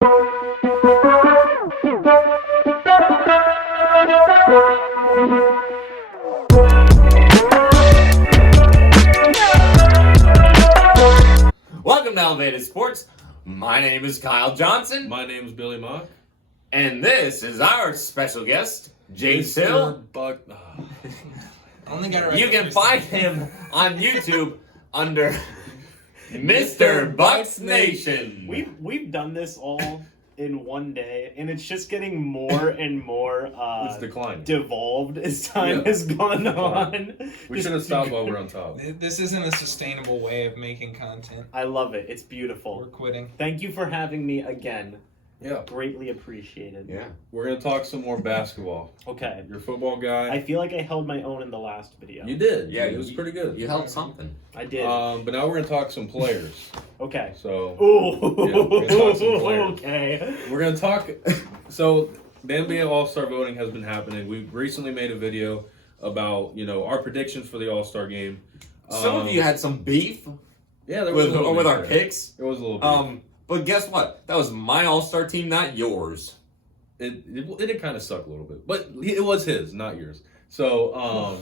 Welcome to Elevated Sports. My name is Kyle Johnson. My name is Billy Mock. And this is our special guest, Jay Sill. Only got it right. You can find him on YouTube under Mr. Bucs Nation. We've done this all in one day, and it's just getting more and more It's declining. devolved as time has gone on. We should have stopped while we're on top. This isn't a sustainable way of making content. I love it. It's beautiful. We're quitting. Thank you for having me again. Yeah. Greatly appreciated. Yeah. We're going to talk some more basketball. Okay. You're a football guy. I feel like I held my own in the last video. You did. Yeah, it was pretty good. You held something. I did. But now we're going to talk some players. Okay. So Ooh. Yeah, we're gonna talk some players. Okay. we're going to talk. So the NBA All-Star voting has been happening. We recently made a video about, our predictions for the All-Star game. Some of you had some beef Yeah, there was a little with bit our there. picks. There was a little bit. But guess what? That was my All-Star team, not yours. It did kind of suck a little bit. But it was his, not yours. So,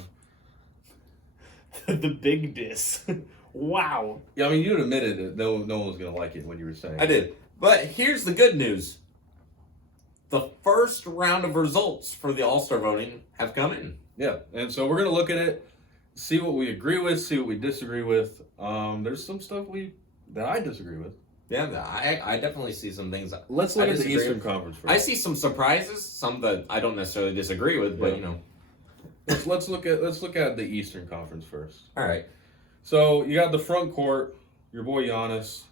The big diss. Wow. yeah, I mean, you'd admitted it. No one was going to like it when you were saying I did. But here's the good news. The first round of results for the All-Star voting have come in. Yeah, and so we're going to look at it, see what we agree with, see what we disagree with. There's some stuff that I disagree with. Yeah, I definitely see some things. Let's look I at the disagree Eastern with. Conference first. I see some surprises, some that I don't necessarily disagree with, but Yeah. Let's look at the Eastern Conference first. All right. So you got the front court, your boy Giannis,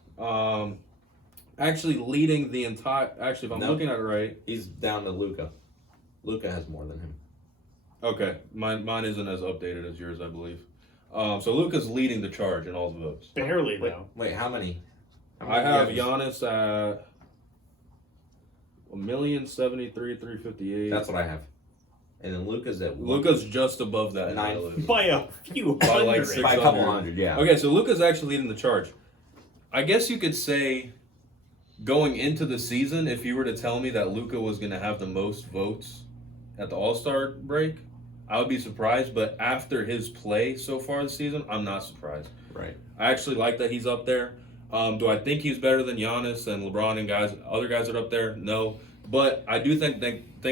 actually leading the entire. Actually, if I'm looking at it right, He's down to Luka. Luka has more than him. okay, mine isn't as updated as yours, I believe. So Luka's leading the charge in all the votes. Barely, though. Wait, how many? I have Giannis at 1,073,358. That's what I have. And then Luka's at Luka's just above that. in Nine. my list. By a few By like hundred. six- by a couple 600. hundred, yeah. Okay, so Luka's actually leading the charge. I guess you could say, going into the season, if you were to tell me that Luka was going to have the most votes at the All-Star break, I would be surprised. But after his play so far this season, I'm not surprised. Right. I actually like that he's up there. Do I think he's better than Giannis and LeBron and other guys that are up there? No. But I do think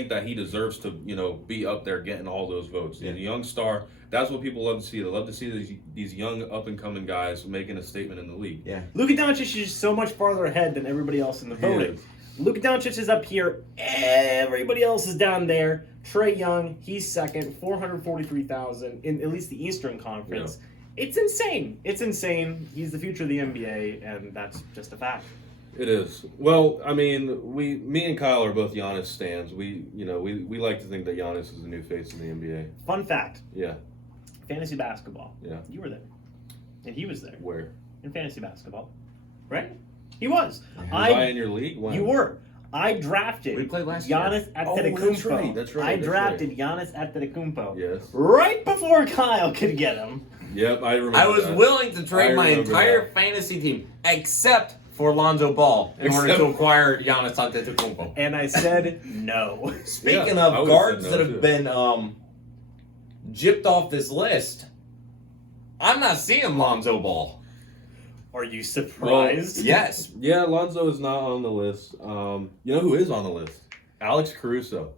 that he deserves to, be up there getting all those votes. Yeah. He's a young star. That's what people love to see. They love to see these young up-and-coming guys making a statement in the league. Yeah. Luka Doncic is so much farther ahead than everybody else in the He voting. is. Luka Doncic is up here. Everybody else is down there. Trae Young, he's second, 443,000 in at least the Eastern Conference. It's insane. It's insane. He's the future of the NBA, and that's just a fact. It is. Well, I mean, me and Kyle are both Giannis stans. We like to think that Giannis is the new face of the NBA. Fun fact, Yeah. fantasy basketball. Yeah. You were there. And he was there Where? in fantasy basketball. Right? He was. Was I in your league? When? You were. I drafted We played last Giannis Antetokounmpo. that's right, that's right, I that's drafted Giannis Antetokounmpo. Yes. Right before Kyle could get him. Yep, I remember. I was that. willing to trade I my remember entire that. fantasy team except for Lonzo Ball in order Except- to acquire Giannis Antetokounmpo. And I said no. Speaking Yeah, I of would've guards said that no, have too. been gypped off this list, I'm not seeing Lonzo Ball. Are you surprised? Yes. Yeah, Lonzo is not on the list. You know who is on the list? Alex Caruso.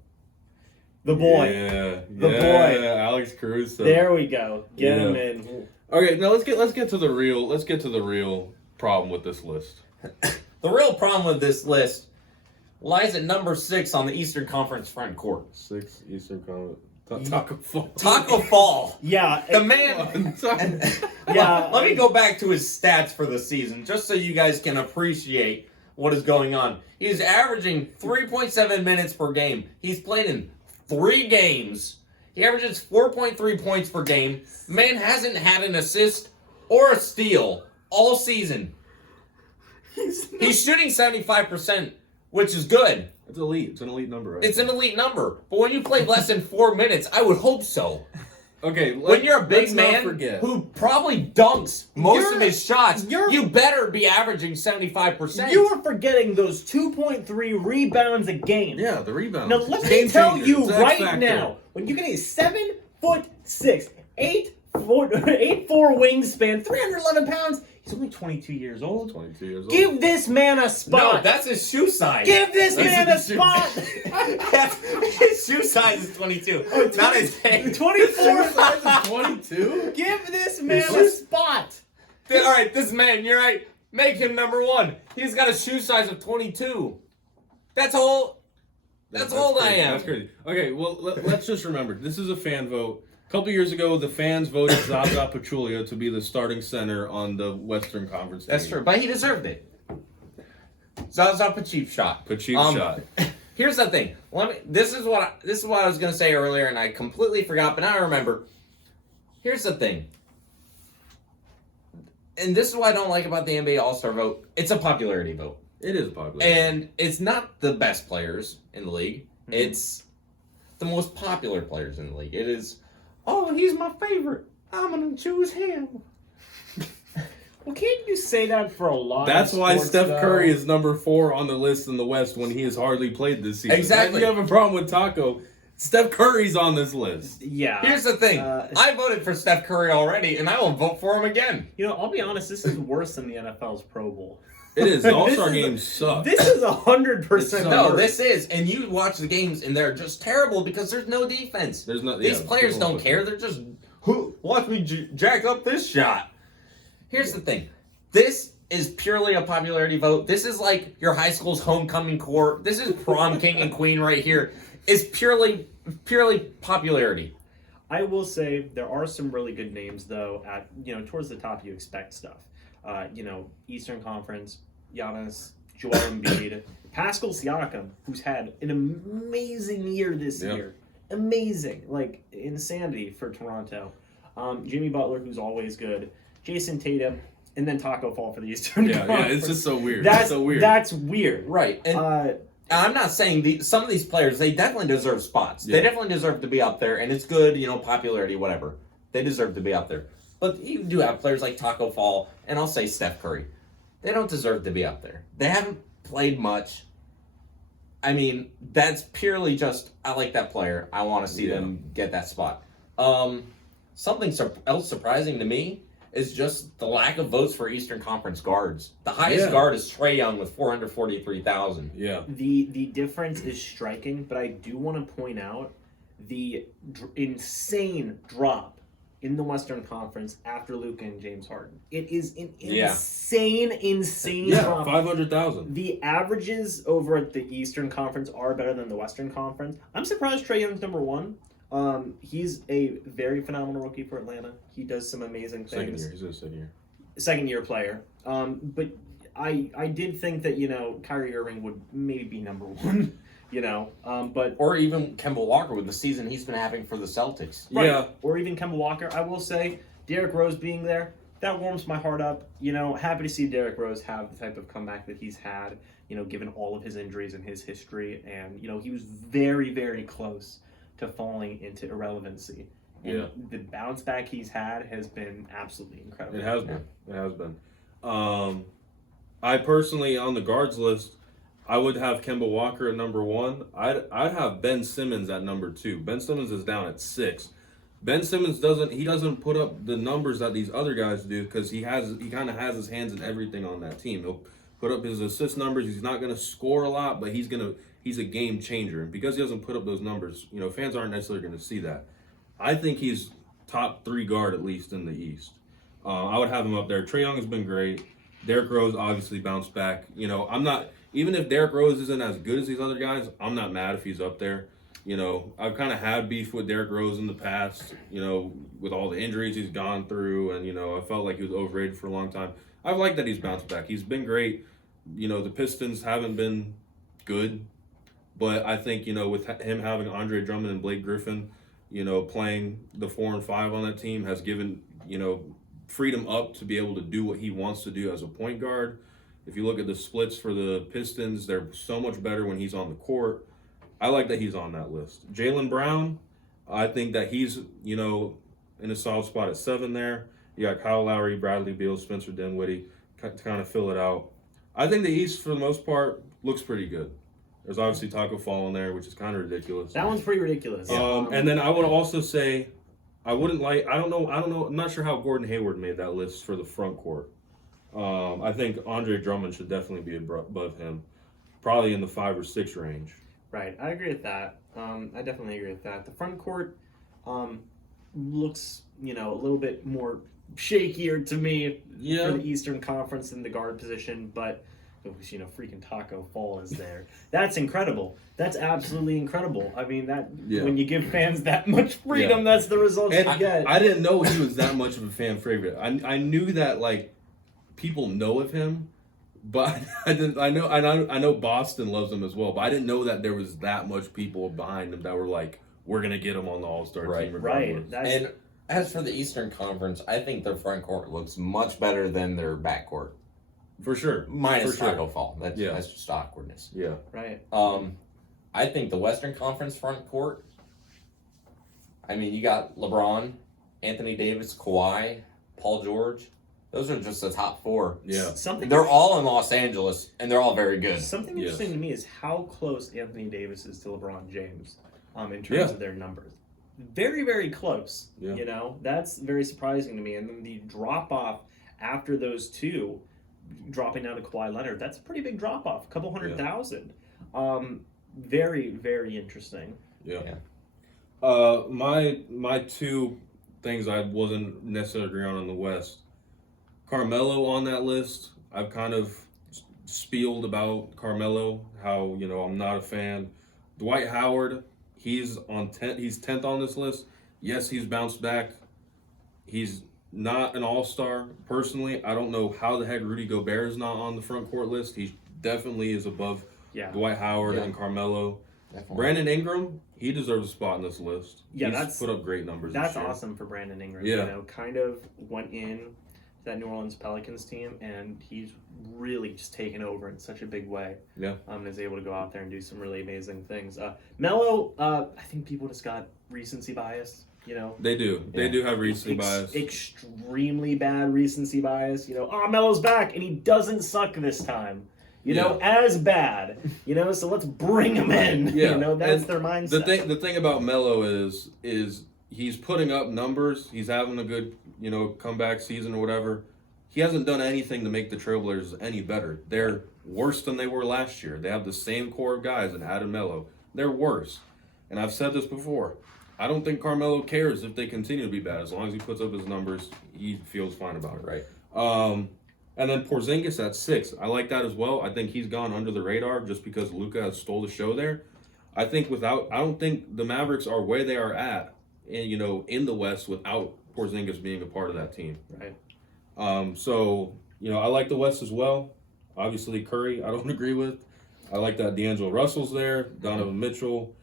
The boy. Yeah, The boy. Alex Caruso. There we go. Get Yeah. him in. Okay, now let's get to the real problem with this list. The real problem with this list lies at number 6 on the Eastern Conference front court. 6 Eastern Conference. Taco Fall. Taco Fall. Yeah. The man. Yeah. Let me go back to his stats for the season, just so you guys can appreciate what is going on. He's averaging 3.7 minutes per game. He's played in 3 games. He averages 4.3 points per game. Man hasn't had an assist or a steal all season. He's shooting 75%, which is good. It's elite. It's an elite number, right? It's an elite number. But when you play less than 4 minutes, I would hope so. Okay, When you're a big let's not man forget. who probably dunks most of his shots, you're- you better be averaging 75%. You are forgetting those 2.3 rebounds a game. Yeah, the rebound. Now let me Game tell changer. you It's X right factor. now, when you get a 7'6", 8'4" wingspan, 311 pounds, he's only 22 years old. 22 years old. Give this man a No, spot. that's his shoe size. Give this That's man a his shoe- spot. His shoe size is 22, not his head. 24. 22? Give this man a shoe- spot. All right, this man, you're right. Make him number one. He's got a shoe size of 22. That's all. That's how old I crazy. am. That's crazy. Okay, well, let's just remember, this is a fan vote. A couple years ago, the fans voted Zaza Pachulia to be the starting center on the Western Conference team. That's true, but he deserved it. Zaza Pacheep shot. Pacheep shot. Here's the thing. This is what I was gonna say earlier, and I completely forgot, but now I remember. Here's the thing. And this is what I don't like about the NBA All-Star vote. It's a popularity vote. It is popular. And it's not the best players in the league. Mm-hmm. It's the most popular players in the league. It is, oh, he's my favorite. I'm going to choose him. Well, can't you say that for a lot That's of why sports, Steph though? Curry is number 4 on the list in the West when he has hardly played this season. Exactly. If you have a problem with Taco, Steph Curry's on this list. Yeah. Here's the thing. Uh, I voted for Steph Curry already, and I will vote for him again. You know, I'll be honest, this is worse than the NFL's Pro Bowl. It is. The All-Star This is- games suck. This is 100% No, worse. this is. And you watch the games, and they're just terrible because there's no defense. There's no, These yeah, players people don't care. They're just, watch me jack up this shot. Here's the thing. This is purely a popularity vote. This is like your high school's homecoming court. This is prom king and queen right here. It's purely popularity. I will say there are some really good names though. At towards the top, you expect stuff. Eastern Conference, Giannis, Joel Embiid, Pascal Siakam, who's had an amazing year this year, amazing, like insanity for Toronto. Jimmy Butler, who's always good. Jason Tatum, and then Taco Fall for the Eastern Yeah, Conference. it's just so weird. That's It's so weird. That's weird. Right. And I'm not saying some of these players, they definitely deserve spots. Yeah. They definitely deserve to be up there, and it's good, popularity, whatever. They deserve to be up there. But you do have players like Taco Fall, and I'll say Steph Curry. They don't deserve to be up there. They haven't played much. I mean, that's purely just, I like that player. I want to see them get that spot. Something else surprising to me is just the lack of votes for Eastern Conference guards. The highest guard is Trae Young with 443,000. Yeah. The difference is striking, but I do want to point out the insane drop in the Western Conference after Luka and James Harden. It is an insane Yeah, drop. 500,000. The averages over at the Eastern Conference are better than the Western Conference. I'm surprised Trae Young's number one. He's a very phenomenal rookie for Atlanta. He does some amazing things. Second year. He's a second year. Second year player. But I did think that, Kyrie Irving would maybe be number one, but Or even Kemba Walker with the season he's been having for the Celtics. right. Yeah. Or even Kemba Walker. I will say, Derrick Rose being there, that warms my heart up. Happy to see Derrick Rose have the type of comeback that he's had, given all of his injuries and his history. And, he was very, very close to falling into irrelevancy. And the bounce back he's had has been absolutely incredible. It has been. It has been. I personally, on the guards list, I would have Kemba Walker at number 1. I'd have Ben Simmons at number 2. Ben Simmons is down at 6. Ben Simmons doesn't put up the numbers that these other guys do because he kind of has his hands in everything on that team. He'll put up his assist numbers. He's not going to score a lot, but he's a game changer. And because he doesn't put up those numbers, fans aren't necessarily going to see that. I think he's top 3 guard at least in the East. I would have him up there. Trae Young has been great. Derrick Rose obviously bounced back. I'm not, even if Derrick Rose isn't as good as these other guys, I'm not mad if he's up there. I've kind of had beef with Derrick Rose in the past, with all the injuries he's gone through, and, I felt like he was overrated for a long time. I like that he's bounced back. He's been great. The Pistons haven't been good, but I think, with him having Andre Drummond and Blake Griffin, playing the 4 and 5 on that team has given, freedom up to be able to do what he wants to do as a point guard. If you look at the splits for the Pistons, they're so much better when he's on the court. I like that he's on that list. Jaylen Brown, I think that he's, in a solid spot at 7 there. You got Kyle Lowry, Bradley Beal, Spencer Dinwiddie to kind of fill it out. I think the East, for the most part, looks pretty good. There's obviously Taco Fall in there, which is kind of ridiculous. That one's pretty ridiculous. And then I would also say, I don't know. I'm not sure how Gordon Hayward made that list for the front court. I think Andre Drummond should definitely be above him, probably in the 5 or 6 range. Right, I agree with that. I definitely agree with that. The front court looks, a little bit more shakier to me Yeah. for the Eastern Conference in the guard position, but freaking Taco Fall is there. That's incredible. That's absolutely incredible. I mean, when you give fans that much freedom, that's the results And you get. I didn't know he was that much of a fan favorite. I knew that people know of him, but I know Boston loves him as well, but I didn't know that there was that much people behind him that were like, we're gonna get him on the All-Star team regardless. Right. And as for the Eastern Conference, I think their front court looks much better than their back court. For sure. Minus For sure. Taco Fall. That's just awkwardness. Yeah. Right. I think the Western Conference front court, I mean, you got LeBron, Anthony Davis, Kawhi, Paul George. Those are just the top 4. Yeah. They're all in Los Angeles, and they're all very good. Something interesting to me is how close Anthony Davis is to LeBron James in terms of their numbers. Very, very close. Yeah. That's very surprising to me. And then the drop off after those two, dropping down to Kawhi Leonard, that's a pretty big drop off, a couple 100,000. Very, very interesting. Yeah. My 2 things I wasn't necessarily agreeing on the West. Carmelo on that list. I've kind of spieled about Carmelo, how I'm not a fan. Dwight Howard, he's 10th on this list. Yes, he's bounced back. He's not an all-star. Personally, I don't know how the heck Rudy Gobert is not on the front court list. He definitely is above Dwight Howard and Carmelo. Definitely. Brandon Ingram, he deserves a spot on this list. Yeah, he's put up great numbers. That's this year. awesome for Brandon Ingram. Yeah. Kind of went in to that New Orleans Pelicans team, and he's really just taken over in such a big way. Yeah. And is able to go out there and do some really amazing things. Melo, I think people just got recency bias. They do. They do have recency bias. Extremely bad recency bias. Melo's back and he doesn't suck this time. As bad. So let's bring him in. Yeah. That's their mindset. The thing about Melo is he's putting up numbers. He's having a good, comeback season or whatever. He hasn't done anything to make the Trailblazers any better. They're worse than they were last year. They have the same core of guys and Adam Melo. They're worse. And I've said this before. I don't think Carmelo cares if they continue to be bad. As long as he puts up his numbers, he feels fine about it. Right. And then Porzingis at 6. I like that as well. I think he's gone under the radar just because Luka has stole the show there. I don't think the Mavericks are where they are at, in the West without Porzingis being a part of that team. Right. So, I like the West as well. Obviously, Curry, I don't agree with. I like that D'Angelo Russell's there, Donovan Mitchell.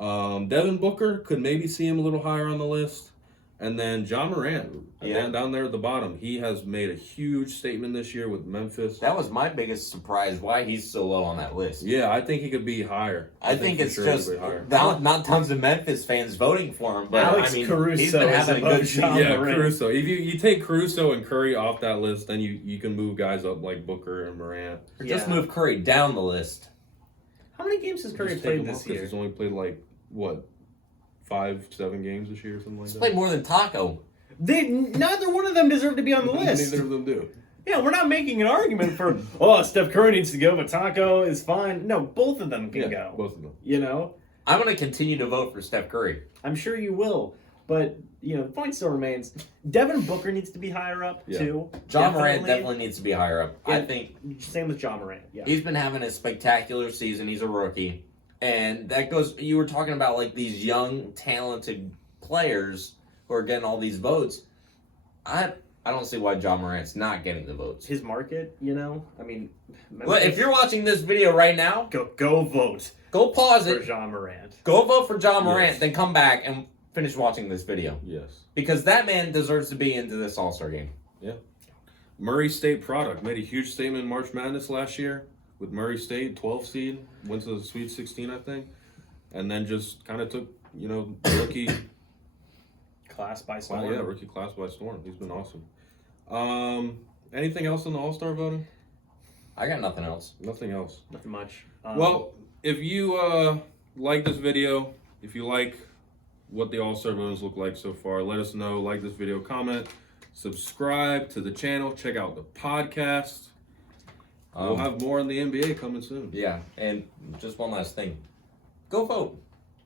Devin Booker, could maybe see him a little higher on the list. And then John Morant, down there at the bottom. He has made a huge statement this year with Memphis. That was my biggest surprise, why he's so low on that list. Yeah, I think he could be higher. I think it's just not tons of Memphis fans voting for him, but Alex Caruso he's been having a good season. Yeah, Caruso. If you take Caruso and Curry off that list, then you can move guys up like Booker and Morant. Or just move Curry down the list. How many games has Curry played this year? He's only played 5-7 games this year or something like that. He's played more than Taco. Neither one of them deserve to be on the list. Neither of them do. Yeah, we're not making an argument for, Steph Curry needs to go, but Taco is fine. No, both of them can go. Both of them. I'm going to continue to vote for Steph Curry. I'm sure you will. But, the point still remains. Devin Booker needs to be higher up, too. John Morant definitely needs to be higher up. Yeah, I think. Same with John Morant, yeah. He's been having a spectacular season. He's a rookie. And that goes, you were talking about, these young, talented players who are getting all these votes. I don't see why John Morant's not getting the votes. His market, Well, if you're watching this video right now, go vote. Go pause for it. John Morant. Go vote for John Morant, then come back and finish watching this video. Yes. Because that man deserves to be into this All-Star game. Yeah. Murray State product made a huge statement in March Madness last year with Murray State, 12 seed, went to the Sweet 16, I think, and then just kind of took, rookie class by Wow, storm. yeah, rookie class by storm. He's been awesome. Anything else on the All-Star voting? I got nothing else. Nothing else. Nothing much. Well, if you like this video, if you like what the All-Star votings look like so far, let us know. Like this video, comment, subscribe to the channel, check out the podcast. We'll have more on the NBA coming soon. Yeah, and just one last thing. Go vote.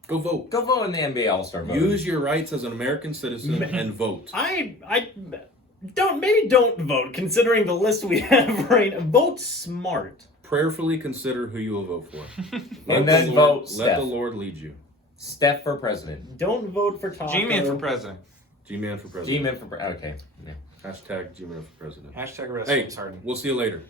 Go vote. Go vote in the NBA All-Star vote. Use your rights as an American citizen and vote. I don't vote considering the list we have right. Vote smart. Prayerfully consider who you will vote for. And then vote Let Steph. the Lord lead you. Steph for president. Don't vote for Taco. G-Man for president. G-Man for president. G-Man for okay. Yeah. Hashtag G-Man for president. Hashtag wrestling Hey, Harden. we'll see you later.